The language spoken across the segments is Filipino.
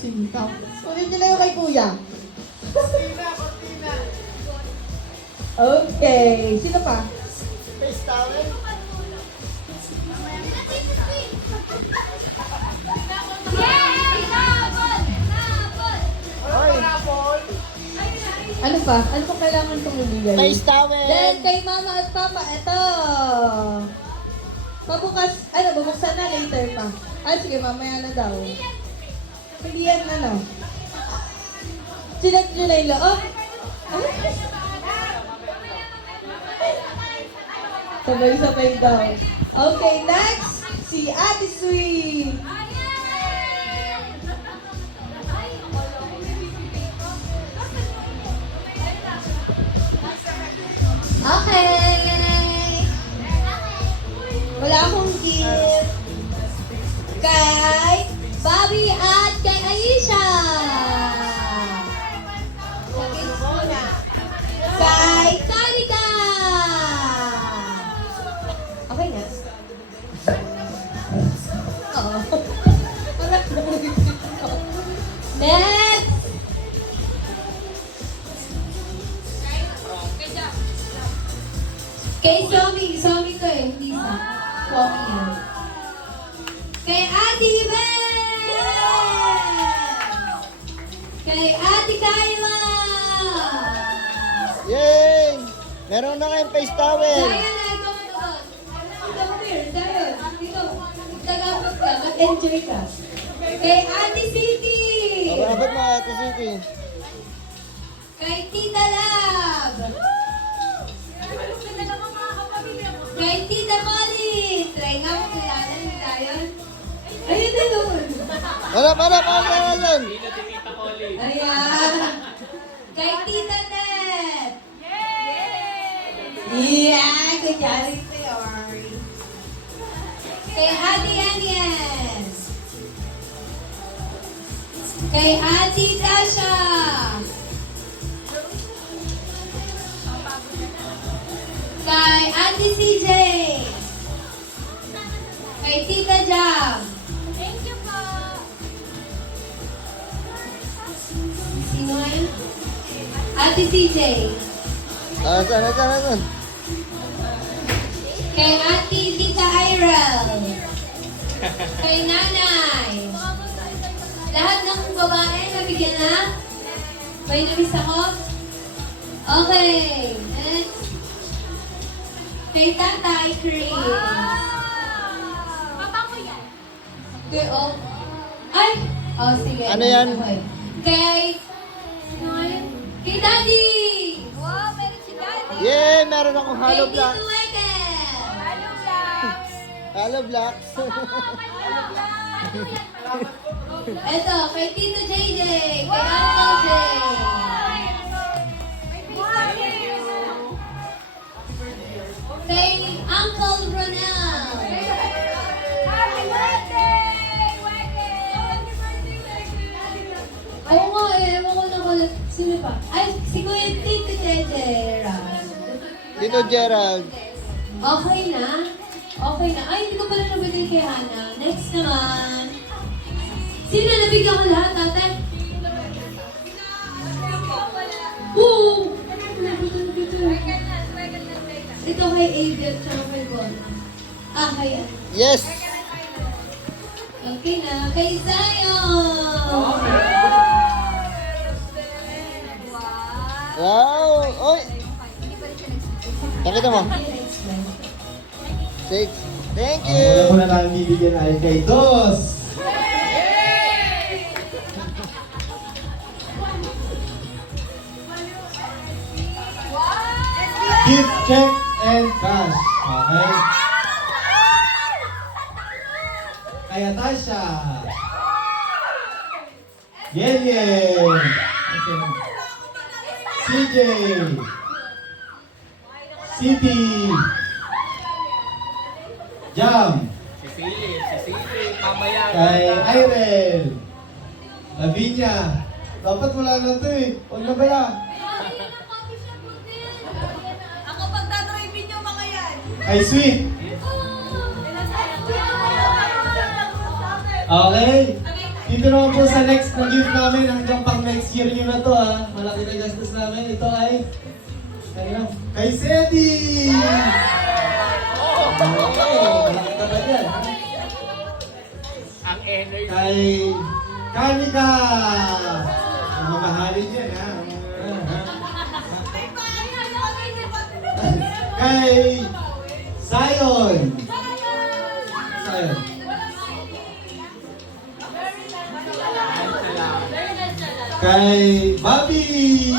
sitaw. Kunin niyo na yung kay kuya. Cortina. Okay. Sino pa? Face towel. Oy. Ano pa? Ano pa kailangan itong ibigay? Face towel. Then, kay mama at papa, ito. Pabukas, bubuksan na later pa. Sige, mamaya na daw. Hindi yan, Sinet nyo na yung loob. Sabay-sabay daw. Okay, next. Si Ate Sweet. Okay. Wala akong gift. Kay Bobby at kay Aisha. Kay Tanika. Okay na. Oo. Next. Kay Somi to hindi sa Somi yan. Kay Ate Ben! Kay Ate Kyla! Yay! Meron na kayong face towel. Kaya na, ikaw mo doon. Ikaw here, Dayon. Dito, nagagapot ka, mag-enjoy ka. Kay Ate City! Dapat mga Ate City. Kay Tita Lab! Kay Tita Molly! Try nga mo kilala ni Dayon. Ayun na doon. Para. Ayan. Kay Tita Net. Yeah, kunyari si Ori. Kay Ate Agnes. Kay Ate Tasha. Kay Ate CJ. Kay Tita Jam. Thank you po. Sino yun? Ate CJ. Saan? Kay Ate Tita Irel. Kay Nanay. Lahat ng babae nabigyan na? May nabis ako? Okay. Next. Kay Tatay Chris. Papa ko yan. Okay, oh. Ay! Oh, sige. Ano yan? Okay. Kay... Ano yun? Kay Daddy! Wow, meron si Daddy. Yay! Meron akong Kay hollow Tito blocks. Weken! Hello, Blacks. Hollow blocks. Hello, Blacks. Ito, kay Tito JJ. Kay Uncle Jay. Kay Uncle Ronel. Happy birthday, Weken. Happy birthday, Weken. Oo nga eh, ewan ko na ulit. Sino pa? Ay, si Kuya Tito Jeje. Tito Gerald. Okay na? Okay na. Ay, hindi ko pala nabigay kay Hana. Next naman. Sino nabigyan ko lahat, ate? Oo! Ito kay Avi at saka kay Bon. Kay... Yes! Okay na. Kay Zion! Wow! Oy! Nakita mo? Six. Thank Ang you! una namin bibigyan ay kay Dos. Gift, check, and cash. Okay? Kaya Tasha. Yen. CJ. City. Jam. Sisili, mamaya. Kay Irel. Lavinia. Dapat wala na ito eh. Huwag na pala. Ako pagdadrive niyo mga yan. Kay Sweet. Okay. Dito naman po sa next na gift namin, hanggang pang next year nyo na to ha. Malaki na gastos namin. Ito ay kay Sedi! Malaki ka ba yan? Ang energy. Kay Kanika! Mamahalin yan ha. Kay Zion! Zion. Kay Bobby!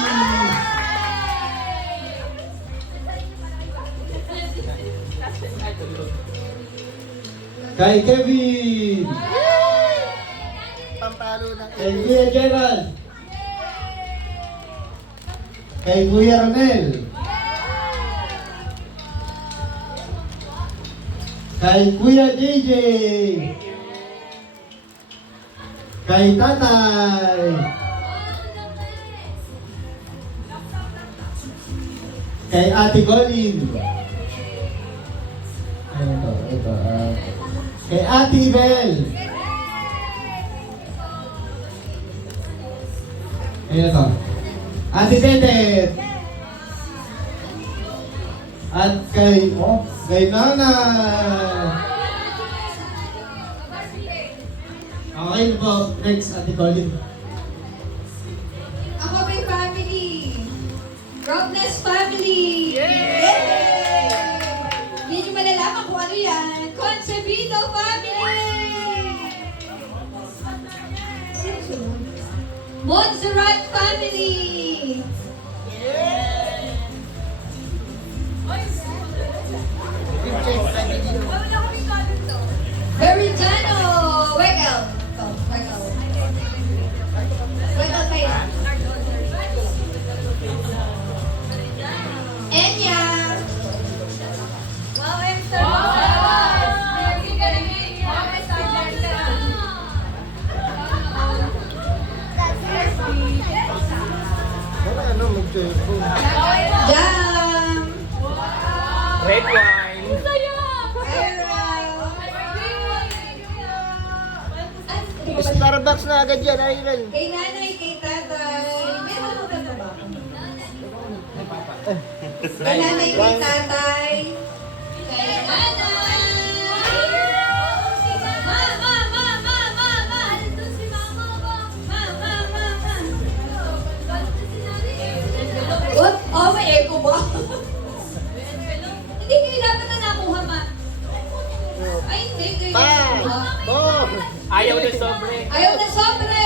Kay Kevin! Pampalo ng Kay Kuya Gerald! Kay Kuya Ronel! Kay Kuya JJ! Kay Tatay! Kay Ate Colin! Ito. Kay Ate Bel! Ayun ito. Ate Tetet! At kay Nana! Okay po, next Ate Colin. Ako may family. Robles family. Yay! Hindi nyo malalaman kung ano yan. Concebido family. Sino sunod? Montserrat family. Veridiano. Wekel. Wekel. Wekel kayo. Enya. Wow, I'm so Wala ano, mag-cellphone. Jam. Red wine. Starbucks na agad yan, Irel. Kay nanay, kay tatay. Meron mo ba ito ba? Kay nanay, kay tatay. Kay nanay. Nandun si mama ba? Ma. What? Oh, may echo ba? Hindi kayo dapat na nakuha, ma. Ay, hindi. Kayo nakuha. Ayaw na sobre. Ayaw na sobre!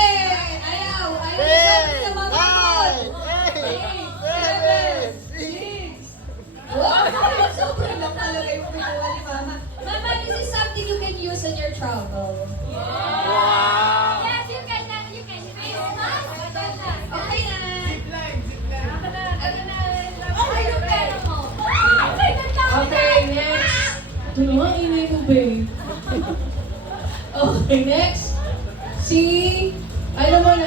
Ayaw! Ayaw na sobre sa mga kapon! 7, 8, 7, 6. Wow! Sobre lang talaga yung pinuha ni Mama. Mama, this is something you can use in your travel. Wow. Yes, you can. Okay na. Okay, yung pera mo. Okay, next. Ito na nga, inay mo, babe. Okay, next. Alam mo na,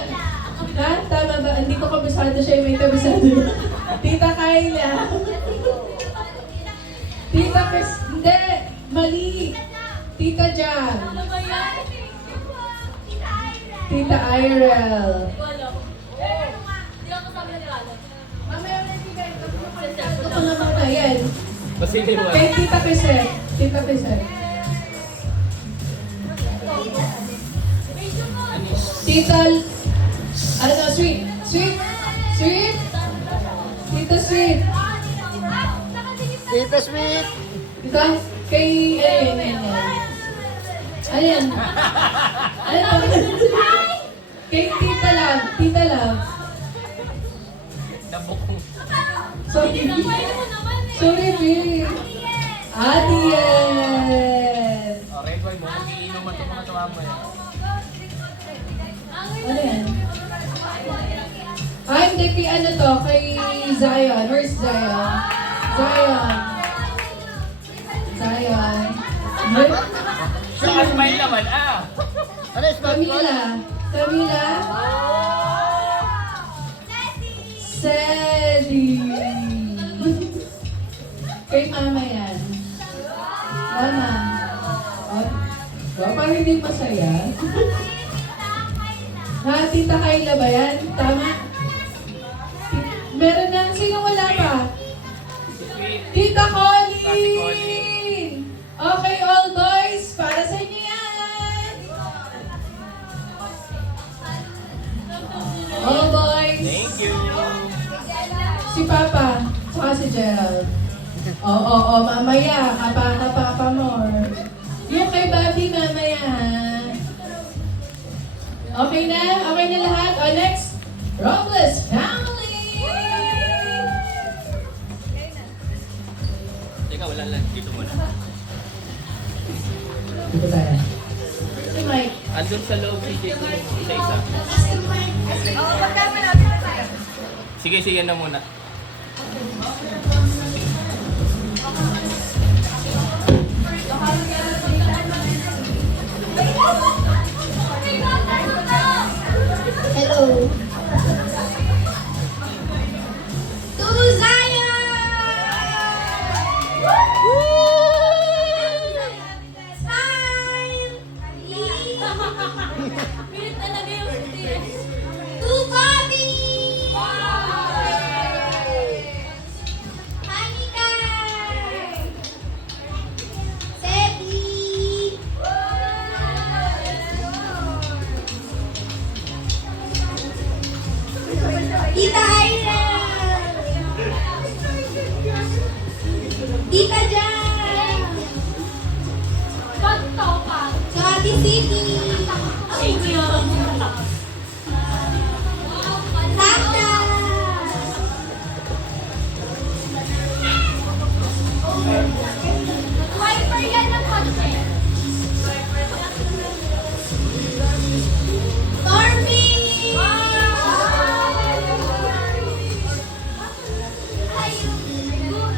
ha? Tama ba? Hindi ko kabisado siya, may kabisado. Tita Kyla. Tita Chris, hindi, mali. Tita Jan. Tita Irel. Ito ko naman na, yan. Masiniwan. Kay Tita Crisette. Tita Crisette. Tita, sweet. Tita Sweet. Tita Sweet. Tita, kay, ayan. Kay Tita Love. Nabukong. Sorry, babe. Ate Yen. Oh, red wine mo. Magiinom at mga tawa mo yan. Ano yan? Hindi, kay ano to, kay Zion. Where's Zion? Zion. Smile naman, Ano yung smartphone? Camila. Sally. Kay mama yan. Mama. Oh, parang hindi masaya. Ha, Tita Kayla ba yan? Tama? Meron na. Sino wala pa? Tita Colleen! Ate Colleen. Okay, all boys. Para sa inyo yan. All boys. Thank you. Si Papa. Tsaka si Gerald. Oo, mamaya. Kapa more. Yung kay Bobby mamaya, ha? Okay na? Okay na lahat? O, next. Robles family! Teka, wala lang. Dito muna. Dito tayo. Si Mike. Andun sa loob si Jake. Isa-isa. Sige, sige na muna. Hello. To Zion! Smile! Pilit na nag-iusap din. To Bobby! Hanika! Seti! Tita Aira! Tita Jan! Kanto pa! Sa Ate City! Tata! Wiper yan ang kotse! Norby!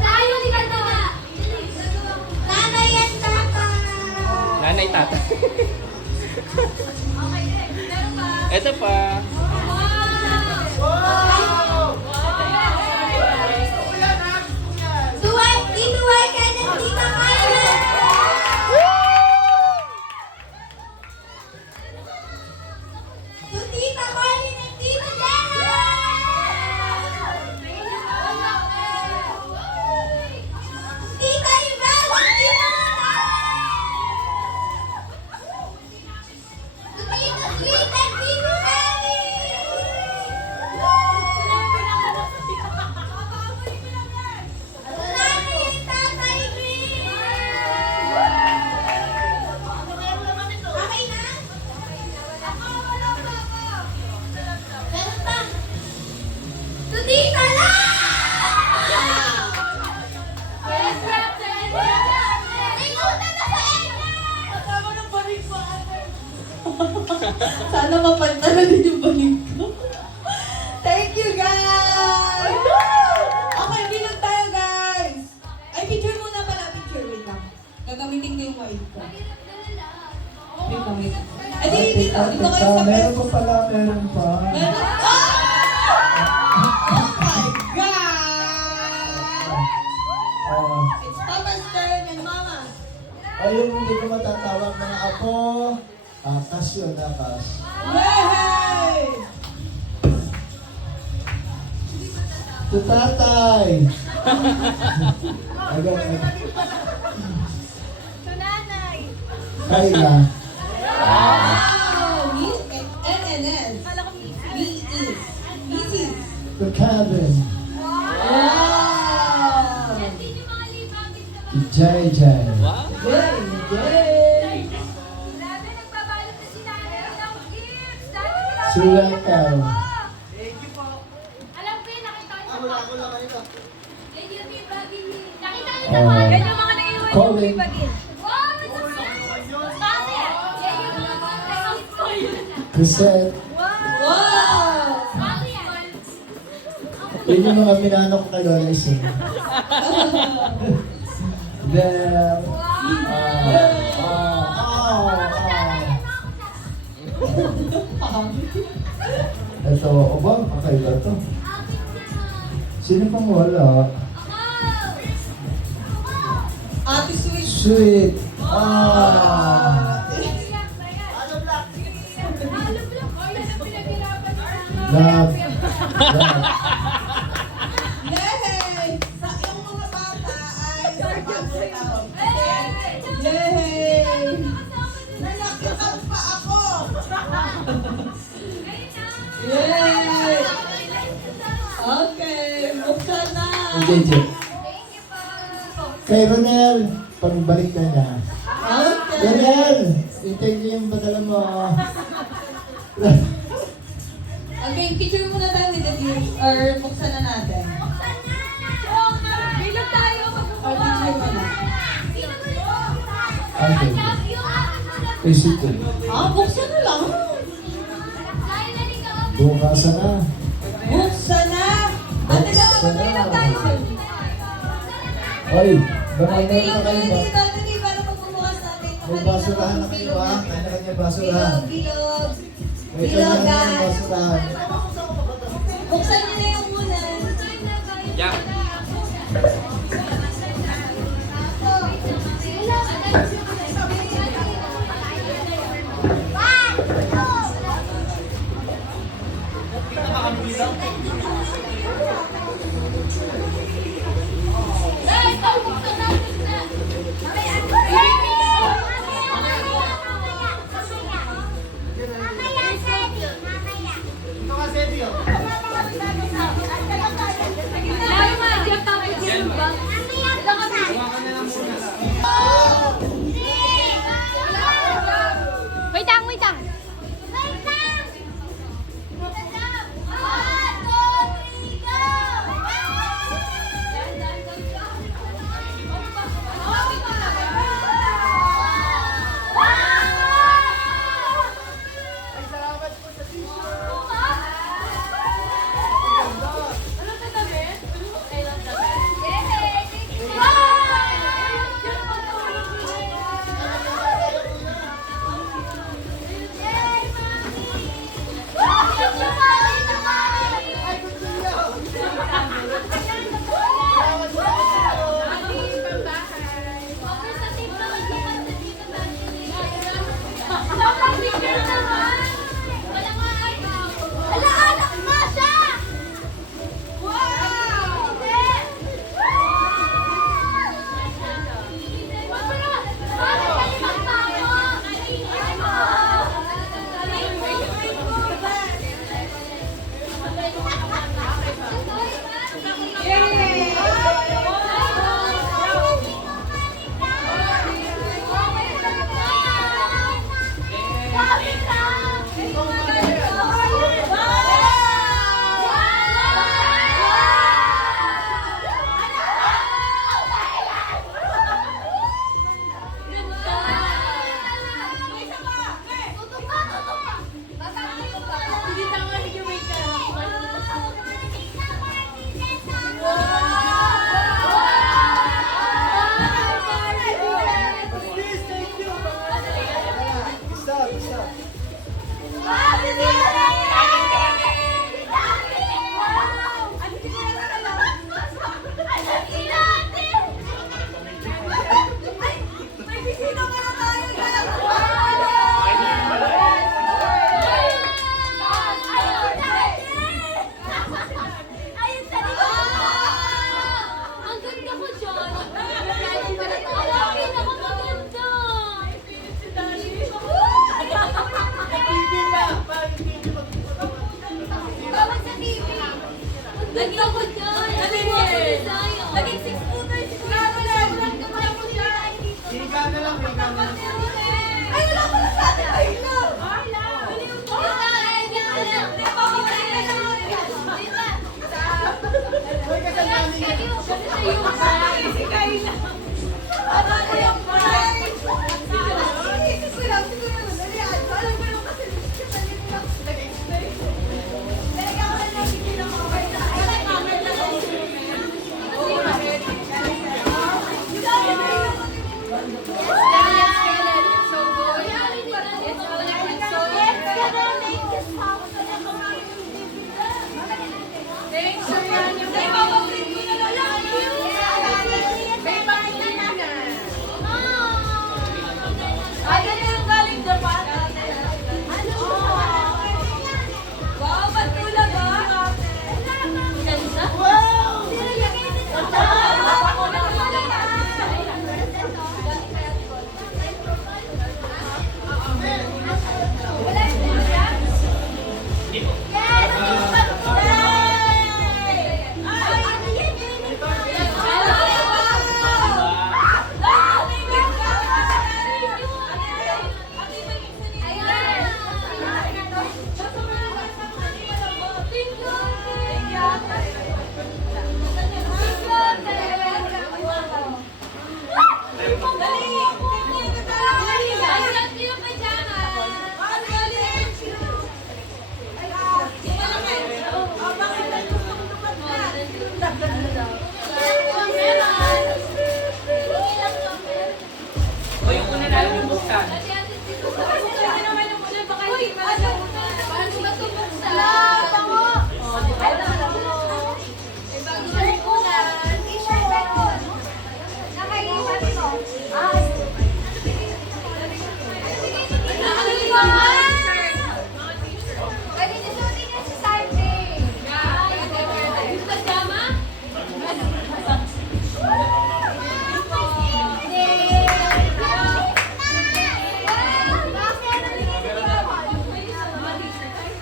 Tayo di ka na. Nanay at tata. Nanay, tata. Okay, meron ba? Ito pa. Tuway ka ng Tita Kayla. To Tita Colleen and Tita Jenna. Tita Ibel and Tita Nana. To Tita Sweet and Tita Mary. Nanay and Tatay Green. Okay na? Wala pa ako. Meron pa. To Tita La! Ikutan na sa Edna! Sana mapantala din yung balik ko. Thank you, guys! Okay, bilang tayo, guys. Ay, picture muna pala. Picture, wait lang. Gagamitin ko yung white ko. Wait lang, wait lang. Ay, dito kayo sa Meron best. pa pala, meron pa. Meron? Oh my God! It's Papa's turn and Mama. Ayun, hindi ko matatawag mga apo. Kas yun, kas. Yay! To tatay. Agad. Kayla. Wow! NNS. VE. Mrs. To Kevin. Wow! To JJ. Wow. Yay! Yay! Si Raquel. Alam ko yun, nakita ko. Ako lang ito. Lady of your bagay. Nakita niyo Oh. naman. Yan yung mga naiiwan yung Colin. bagay. Wow! Bakit? Yan yung mga bagay. Cosette. Wow! Bakit? Yun yung mga minano ko kay Lola Ising. Then, ito, ba? Kakaiba to. Sino pang wala? Ate Sweet. Sweet. Ano black? Love. Love. Yay! Sa yung mga bata ay bagong taon. Yay! Nanakitan pa ako! Yay! Okay, buksan na! JJ. Kay Ronel, pagbalik na niya. Okay! Ronel, intay niyo yung padala mo. Okay, picture muna tayo with the views or buksan na natin. Bilog tayo. Or picture muna. Okay. Isip ko. Buksan na lang. Bukas na. Buksan na! Ate ka, bilog tayo. Oy, baka Ay, meron bilog na kayo tayo ba? dito. Dali, para pagbubukas natin. May basurahan na kayo ha. Kanya-kanya basurahan. Bilog. May Bilog, kanya-kanya guys. basurahan. Buksan niyo na yung unan. Yeah. Wait lang, wait lang. Thanks, Sir Yan. Yung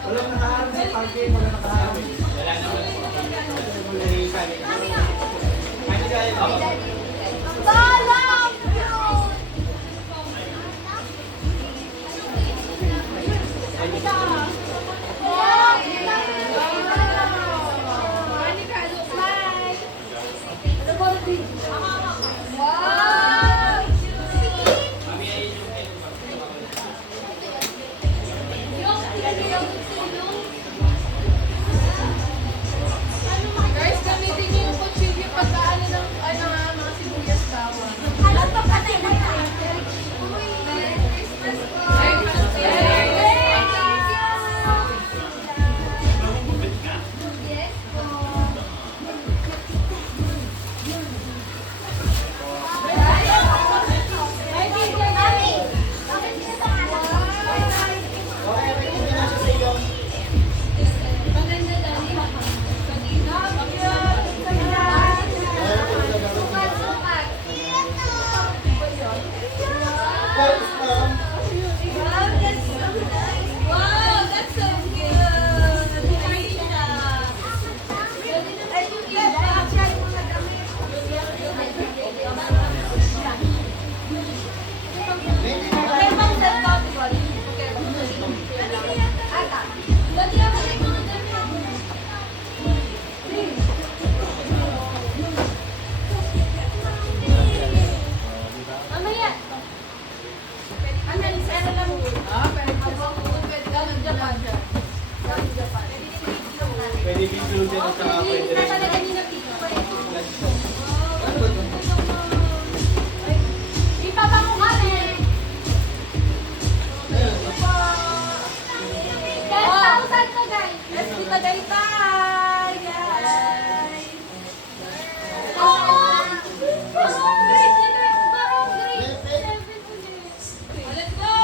Walang nakaharap sa parking, walang nakaharap. Wala naman po. May kami. Kami dahil ako. Guys, gamitin niyo yung kutsilyo pagkaano ng mga sibuyas bawang. Maganda daw. Wow, that's so good. Mamaya. Pwede include at saka pwede rin. Let's go!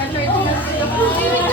Catcher, ito na sila.